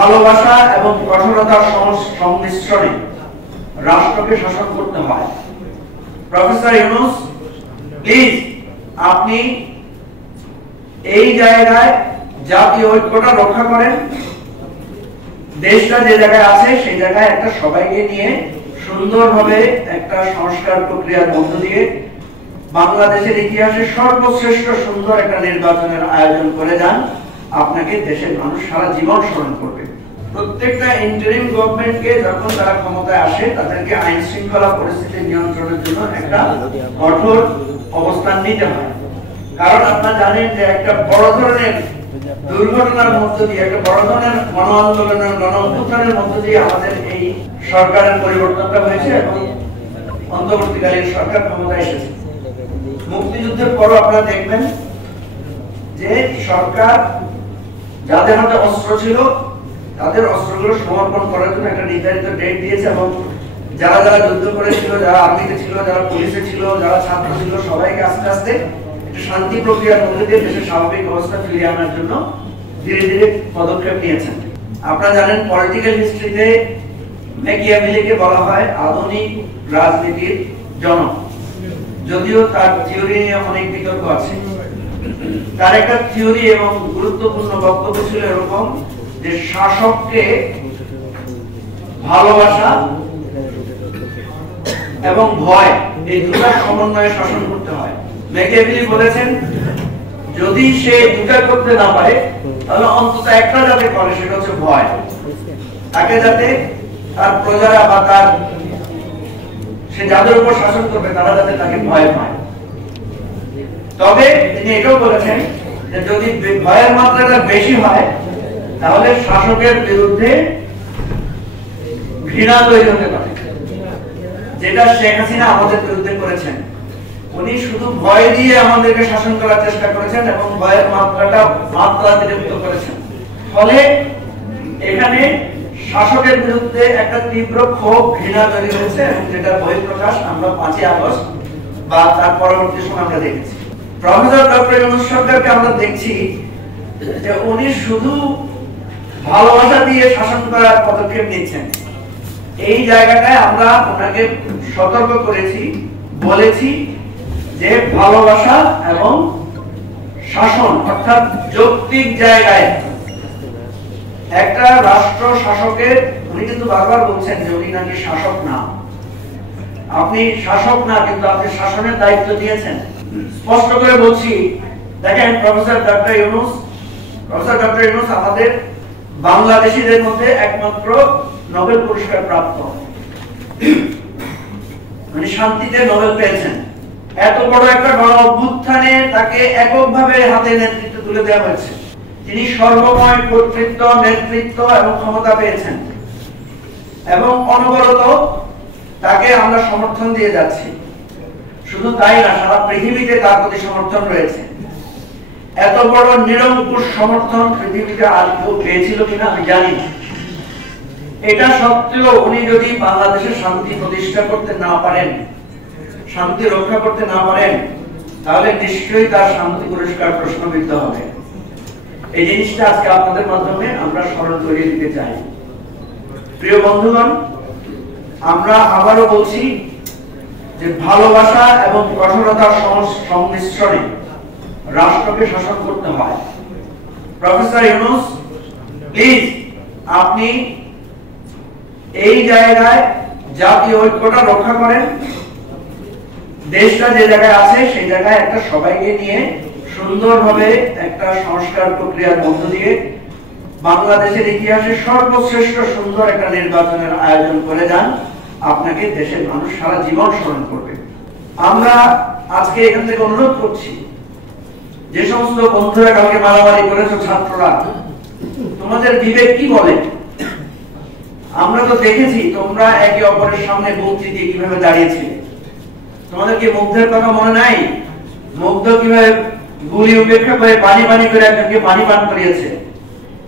ভালোবাসা এবং কঠোরতার সংমিশ্রণে রাষ্ট্রকে শাসন করতে হয়। প্রফেসর ইউনূস, প্লিজ আপনি এই জায়গায় জাতীয় ঐক্যটা রক্ষা করেন। দেশটা যে জায়গায় আছে সেই জায়গায় একটা সবাইকে নিয়ে সুন্দরভাবে একটা সংস্কার প্রক্রিয়ার মধ্য দিয়ে বাংলাদেশের ইতিহাসে সর্বশ্রেষ্ঠ সুন্দর একটা নির্বাচনের আয়োজন করে যান। আপনাকে দেশের মানুষ সারা জীবন স্মরণ করবে। প্রত্যেকটা ইন্টারিম গভর্নমেন্টকে যখন তারা ক্ষমতায় আসে তাদেরকে আইন শৃঙ্খলা পরিস্থিতি নিয়ন্ত্রণের জন্য একটা কঠোর অবস্থান নিতে হয়। কারণ আপনারা জানেন যে একটা বড় ধরনের দুর্ঘটনার মধ্য দিয়ে, একটা বড় ধরনের গণ আন্দোলনের, গণ অভ্যুত্থানের মধ্য দিয়ে আমাদের এই সরকারের পরিবর্তনটা হয়েছে এবং অন্তর্বর্তীকালীন সরকার ক্ষমতায় এসেছে। মুক্তিযুদ্ধের পরও আপনারা দেখবেন যে সরকার যাদের হাতে অস্ত্র ছিল তাদের অস্ত্রগুলো সমর্পণ করার জন্য একটা নির্ধারিত ডেট দিয়েছে এবং যারা যারা যুদ্ধ করেছিল, যারা আর্মিতে ছিল, যারা পুলিশে ছিল, যারা ছাত্র ছিল, সবাইকে আস্তে আস্তে একটা শান্তি প্রক্রিয়ার মধ্যে দিয়ে দেশের স্বাভাবিক অবস্থা ফিরিয়ে আনার জন্য ধীরে ধীরে পদক্ষেপ নিয়েছেন। আপনারা জানেন পলিটিক্যাল হিস্ট্রিতে ম্যাকিয়াভেলিকে বলা হয় আধুনিক রাজনীতির জনক, যদিও তার থিওরি নিয়ে অনেক বিতর্ক আছে। তার একটা থিওরি এবং গুরুত্বপূর্ণ বক্তব্য ছিল এরকম যে শাসককে ভালোবাসা এবং ভয় এই দুটার সমন্বয়ে শাসন করতে হয়। ম্যাকিয়াভেলি বলেছেন যদি সে দুটা করতে না পারে তাহলে অন্তত একটা যাতে করে, সেটা হচ্ছে ভয়। তাকে যাতে তার প্রজারা বা তার সে যাদের উপর শাসন করবে তারা যাতে তাকে ভয় পায়। তবে তিনি এটাও বলেছেন যে যদি ভয়ের মাত্রাটা বেশি হয় তাহলে শাসকের বিরুদ্ধে ঘৃণা তৈরি হতে পারে, যেটা শেখ হাসিনা আমাদের বিরুদ্ধে করেছেন। উনি শুধু ভয় দিয়ে আমাদেরকে শাসন করার চেষ্টা করেছেন এবং ভয়ের মাত্রাতিরিক্ত করেছেন। ফলে এখানে শাসকের বিরুদ্ধে একটা তীব্র ক্ষোভ, ঘৃণা তৈরি হয়েছে এবং যেটা বহিঃপ্রকাশ আমরা 5ই আগস্ট বা তার পরবর্তী সময় আমরা দেখেছি। প্রফেসর ডক্টর ইউনূস সরকারকে আমরা দেখছি যে উনি শুধু ভালোবাসা দিয়ে শাসন করার পদক্ষেপ নিচ্ছেন। এই জায়গাটায় আমরা ওনাকে সতর্ক করেছি, বলেছি যে ভালোবাসা এবং শাসন অর্থাৎ যৌক্তিক জায়গায় একটা রাষ্ট্র শাসকের, উনি কিন্তু বারবার বলছেন যে উনি নাকি শাসক না। আপনি শাসক না, কিন্তু আপনি শাসনের দায়িত্ব নিয়েছেন। স্পষ্ট করে বলছি, দেখেন প্রফেসর ডক্টর ইউনূস আমাদের বাংলাদেশীদের মধ্যে একমাত্র নোবেল পুরস্কার প্রাপ্ত, মানে শান্তিতে নোবেল পেয়েছেন। এত বড় একটা গণ অভ্যুত্থানে তাকে এককভাবে হাতে নেতৃত্ব তুলে দেওয়া হয়েছে। তিনি সর্বময় কর্তৃত্ব, নেতৃত্ব এবং ক্ষমতা পেয়েছেন এবং অনবরত তাকে আমরা সমর্থন দিয়ে যাচ্ছি। শুধু তাই না, সারা পৃথিবীতে তার প্রতি সমর্থন রয়েছে। এত বড় নিরঙ্কুশ সমর্থন পৃথিবীতে আর কেউ পেয়েছিল কিনা আমি জানি না। এটা সত্ত্বেও উনি যদি বাংলাদেশের শান্তি প্রতিষ্ঠা করতে না পারেন, শান্তি রক্ষা করতে না পারেন, তাহলে নিশ্চয়ই তার শান্তি পুরস্কার প্রশ্নবিদ্ধ হবে। এই জিনিসটা আজকে আপনাদের মাধ্যমে আমরা স্মরণ করিয়ে দিতে চাই। প্রিয় বন্ধুগণ, আমরা আবারও বলছি যে ভালোবাসা এবং কঠোরতার সংমিশ্রণে রাষ্ট্রকে শাসন করতে হয়। প্রফেসর ইউনূস, প্লিজ আপনি এই জায়গায় জাতীয় ঐক্যটা রক্ষা করেন। দেশটা যে জায়গায় আছে সেই জায়গায় একটা সবাইকে নিয়ে সুন্দরভাবে একটা সংস্কার প্রক্রিয়ার মধ্য দিয়ে বাংলাদেশের ইতিহাসে সর্বশ্রেষ্ঠ সুন্দর একটা নির্বাচনের আয়োজন করে যান। আপনাকে দেশের মানুষ সারা জীবন স্মরণ করবে। আমরা আজকে এখান থেকে অনুরোধ করছি, যে সমস্ত বন্ধুরা কালকে মারামারি করেছো ছাত্ররা, তোমাদের বিবেক কি বলে? আমরা তো দেখেছি তোমরা একে অপরের সামনে বুক দিয়ে কিভাবে দাঁড়িয়েছিলে। তোমাদের কি মুগ্ধের কথা মনে নাই? মুগ্ধ কিভাবে গুলি উপেক্ষা করে পানি করে একজনকে পানি পান করিয়েছে।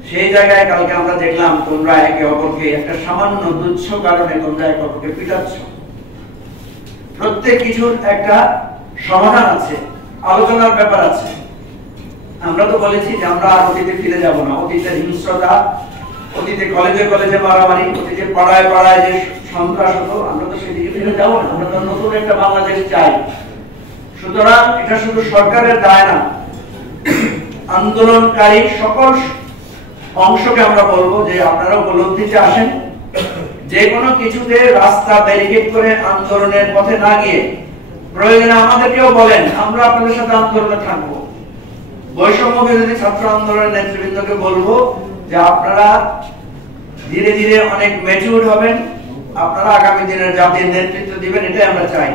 সেই জায়গায় কালকে আমরা দেখলাম তোমরা একে অপরকে একটা সামান্য তুচ্ছ কারণে তোমরা একে অপরকে পিটাচ্ছ। প্রত্যেক কিছুর একটা সমাধান আছে, আলোচনার ব্যাপার আছে। আমরা তো বলেছি যে আমরা আর অতীতে ফিরে যাব না। অতীতের হিংস্রতা, অতীতে কলেজে কলেজে মারামারি, অতীতে পাড়ায় পাড়ায় যে সন্ত্রাস হতো, আমরা তো সেদিকে ফিরে যাবো না। আমরা তো নতুন একটা বাংলাদেশ চাই। সুতরাং এটা শুধু সরকারের দায় না, আন্দোলনকারী সকল অংশকে আমরা বলবো যে আপনারা উপলব্ধিতে আসেন। যে কোনো কিছুতে রাস্তা ব্যারিকেড করে আন্দোলনের পথে না গিয়ে প্রয়োজনে আমাদেরকেও বলেন, আমরা আপনাদের সাথে আন্দোলনে থাকবো। বৈষম্য বিরোধী ছাত্র আন্দোলনের নেতৃবৃন্দকে বলবো যে আপনারা ধীরে ধীরে অনেক ম্যাচিউর হবেন, আপনারা আগামী দিনের জাতির নেতৃত্ব দিবেন, এটাই আমরা চাই।